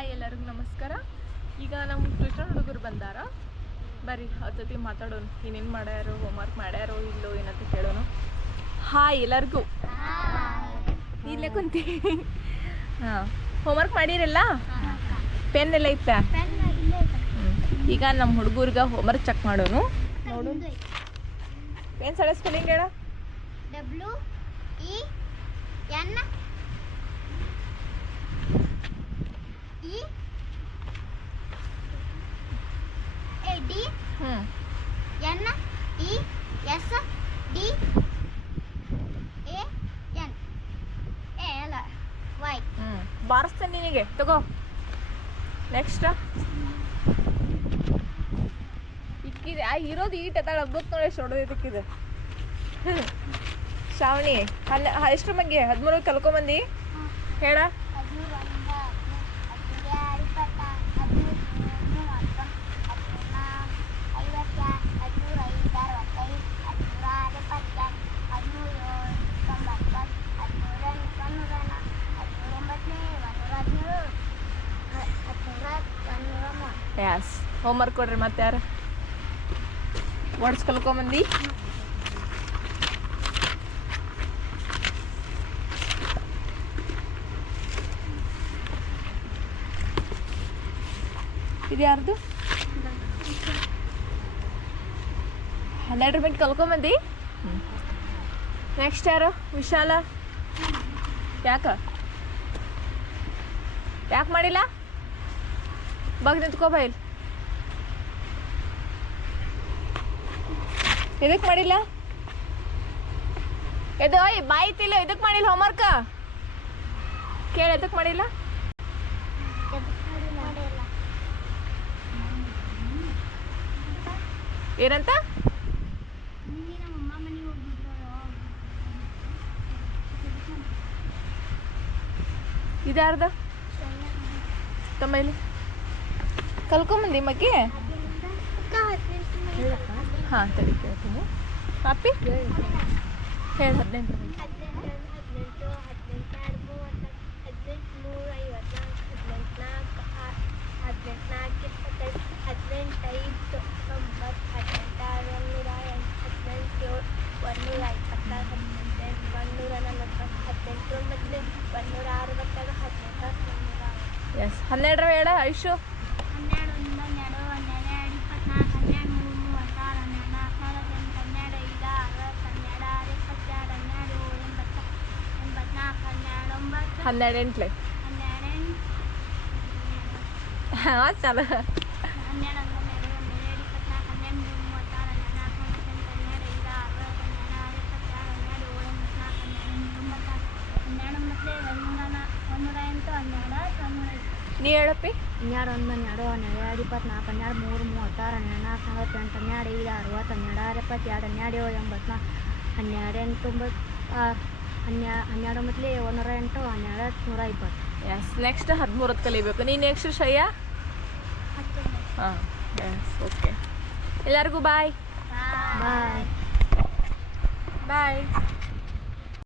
Hi ಎಲ್ಲರಿಗೂ ನಮಸ್ಕಾರ. ಈಗ ನಮ್ಮ ಟ್ಯೂಷನ್ ಹುಡುಗರು ಬಂದಾರ. ಬರ್ರಿ ಅವ್ರ ಜೊತೆ ಮಾತಾಡೋಣ. ಏನೇನು ಮಾಡ್ಯಾರೋ ಹೋಮ್ವರ್ಕ್ ಮಾಡ್ಯಾರೋ ಇಲ್ಲೋ ಏನಂತ ಕೇಳೋಣ. ಹಾಯ್ ಎಲ್ಲರಿಗೂ. ಇಲ್ಲೇ ಕುಂತಿ. ಹಾಂ ಹೋಮ್ವರ್ಕ್ ಮಾಡಿರಲ್ಲ? ಪೆನ್ ಎಲ್ಲ ಇತ್ತ? ಈಗ ನಮ್ಮ ಹೋಮ್ ಹೋಮ್ವರ್ಕ್ ಚೆಕ್ ಮಾಡೋನು ನೋಡು. ಪೆನ್ ಸ್ಪೆಲ್ಲಿಂಗ್ ಹೇಳ. ಡಬ್ಲ್ಯೂ ಇ ಎನ್ ಇ ಹ್ಞೂ N E S D A N. A ಅಲ್ಲ ವೈ. ಹ್ಞೂ ಬಾರಿಸ್ತೇನೆ ನಿನಗೆ. ತಗೋ. ನೆಕ್ಸ್ಟ್ ಇಕ್ಕಿದೆ. ಆ ಇರೋದು ಈಟ್ ಅದಾಳ ಹಬ್ಬಕ್ಕೆ ನೋಡಿ ಎಷ್ಟು ಹೊಡೆದಿಕ್ಕಿದೆ ಶ್ರಾವಣಿ ಹಲ್ಲ ಹ- ಮಂದಿ ಹದಿಮೂರು ಕಲ್ಕೊಂಬಂದಿ? ಹೇಳ ಹದಿಮೂರು ಒಂದು ಹದಿಮೂರು ಇಪ್ಪತ್ತ ಹದಿಮೂರು ಮೂವತ್ತು ಹದಿಮೂರು ಐವತ್ತ ಹದಿಮೂರು ಐದು ಅರವತ್ತೈದು ಹದಿಮೂರು ಆರು ಎಪ್ಪತ್ತೆಂಟು ಹದಿಮೂರು ಏಳು ತೊಂಬತ್ತು ಹದಿಮೂರು ಎಂಟು ಒಂದೂರ ಹದಿಮೂರು ಒಂಬತ್ತನೇ ಒಂದೂರ ಹದಿನೇಳು ಹದಿಮೂರ ಒಂದೂರ ಯಾಸ್ ಹೋಮ್ವರ್ಕ್ ಕೊಡ್ರಿ ಮತ್ತೆ ಯಾರು? ವರ್ಡ್ಸ್ ಬಂದಿ ಇದು ಯಾರ್ದು? ಹನ್ನೆರಡು ರೂಪಾಯಿ ಕಲ್ಕೊಂಬಂದು? ನೆಕ್ಸ್ಟ್ ಯಾರು? ವಿಶಾಲ? ಯಾಕ? ಯಾಕೆ ಮಾಡಿಲ್ಲ? ಬಗ್ ನಿಂತ್ಕೋ ಬೈಲ್ ಎದಕ್ಕೆ ಮಾಡಿಲ್ಲ ಎದ ಓಯ್ ಬಾಯಿ ಇದಕ್ಕೆ ಮಾಡಿಲ್ಲ ಹೋಮ್ವರ್ಕ್ ಕೇಳ ಎದಕ್ಕೆ ಮಾಡಿಲ್ಲ ಏನಂತ ಇದ್ಯಾರ್ದ ತಮ್ಮ ಇಲ್ಲಿ ಕಲ್ಕೊಂಬಂದಿ ಮಗ್ಗೆ? ಹಾಂ ತಡಿ ಕೇಳ್ತೀನಿ. ಪಾಪಿ? ಹೇಳಿ, ಹದಿನೆಂಟು ಹದಿನೆಂಟೈದು ತೊಂಬತ್ತು ಹದಿನೆಂಟಾರು ನೂರ ಎಂಟು ಹದಿನೆಂಟು ಏಳು ಒಂದೂರ ಇಪ್ಪತ್ತಾರು ಹದಿನೆಂಟು ಒಂದೂರ ನಲವತ್ತು ಹದಿನೆಂಟು ಒಂಬತ್ತು ಒಂದೂರ ಅರವತ್ತೆರಡು ಹದಿನೆಂಟು ಎಸ್ ಹನ್ನೆರಡರ ಹೇಳ ಐಶು ಹನ್ನೆರಡು ಒಂದು ಹನ್ನೆರಡು ಹನ್ನೆರಡು ಇಪ್ಪತ್ನಾಲ್ಕು ಹನ್ನೆರಡು ಮೂರು ಮೂವತ್ತಾರು ಹನ್ನೆರಡು ನಾಲ್ಕು ನಲವತ್ತೆಂಟು ಹನ್ನೆರಡು ಐದು ಅರವತ್ತು ಹನ್ನೆರಡು ಆರು ಇಪ್ಪತ್ತೆರಡು ಹನ್ನೆರಡು ಏಳು ಎಂಬತ್ತು ಎಂಬತ್ನಾಲ್ಕು ಹನ್ನೆರಡು ಒಂಬತ್ತು ಹನ್ನೆರಡು ಎಂಟ್ಲೆ ಹನ್ನೆರಡು ಎಂಟು ಹಾಂ ಚಲ ಹನ್ನೆರಡು ಒಂದು ಹನ್ನೆರಡು ಹನ್ನೆರಡು ಇಪ್ಪತ್ನಾಲ್ಕು ಹನ್ನೆರಡು ಮೂರು ಮೂವತ್ತಾರು ಹನ್ನೆರಡು ನಾಲ್ಕು ನಲವತ್ತೆಂಟು ಹನ್ನೆರಡು ಐದು ಅರವತ್ತು ಹನ್ನೆರಡು ಆರು ಇಪ್ಪತ್ತೆರಡು ಹನ್ನೆರಡು ಏಳು ಎಂಬತ್ನಾಲ್ಕು ಹನ್ನೆರಡು ಎಂಟು ಒಂಬತ್ತಾರು ಹನ್ನೆರಡು ಒಂಬತ್ತು ಒಂದೂರ ಒಂದೂರ ಎಂಟು ಹನ್ನೆರಡು ಒಂದೂರ ನೀ ಹೇಳಪ್ಪಿ ಹನ್ನೆರಡು ಒಂದು ಹನ್ನೆರಡು ಹನ್ನೆರಡು ಎರಡು ಇಪ್ಪತ್ನಾಲ್ಕು ಹನ್ನೆರಡು ಮೂರು ಮೂವತ್ತಾರು ಹನ್ನೆರಡು ನಾಲ್ಕು ನಲವತ್ತೆಂಟು ಹನ್ನೆರಡು ಐದು ಅರವತ್ತು ಹನ್ನೆರಡು ಆರು ಎಪ್ಪತ್ತೆರಡು ಹನ್ನೆರಡು ಏಳು ಎಂಬತ್ನಾಲ್ಕು ಹನ್ನೆರಡು ಎಂಟು ಒಂಬತ್ತು ಹನ್ನೆ ಹನ್ನೆರಡು ಮೊದಲೇ ಒಂದೂರ ಎಂಟು ಹನ್ನೆರಡು ನೂರ ಇಪ್ಪತ್ತು. ಎಸ್ ನೆಕ್ಸ್ಟ್ ಹದಿಮೂರತ್ತು ಕಲಿಬೇಕು. ನೀನು ನೆಕ್ಸ್ಟ್ ಶಯ್ಯ ಹಾಂ ಎಸ್ ಓಕೆ ಎಲ್ಲರಿಗೂ ಬಾಯ್ ಬಾಯ್ ಬಾಯ್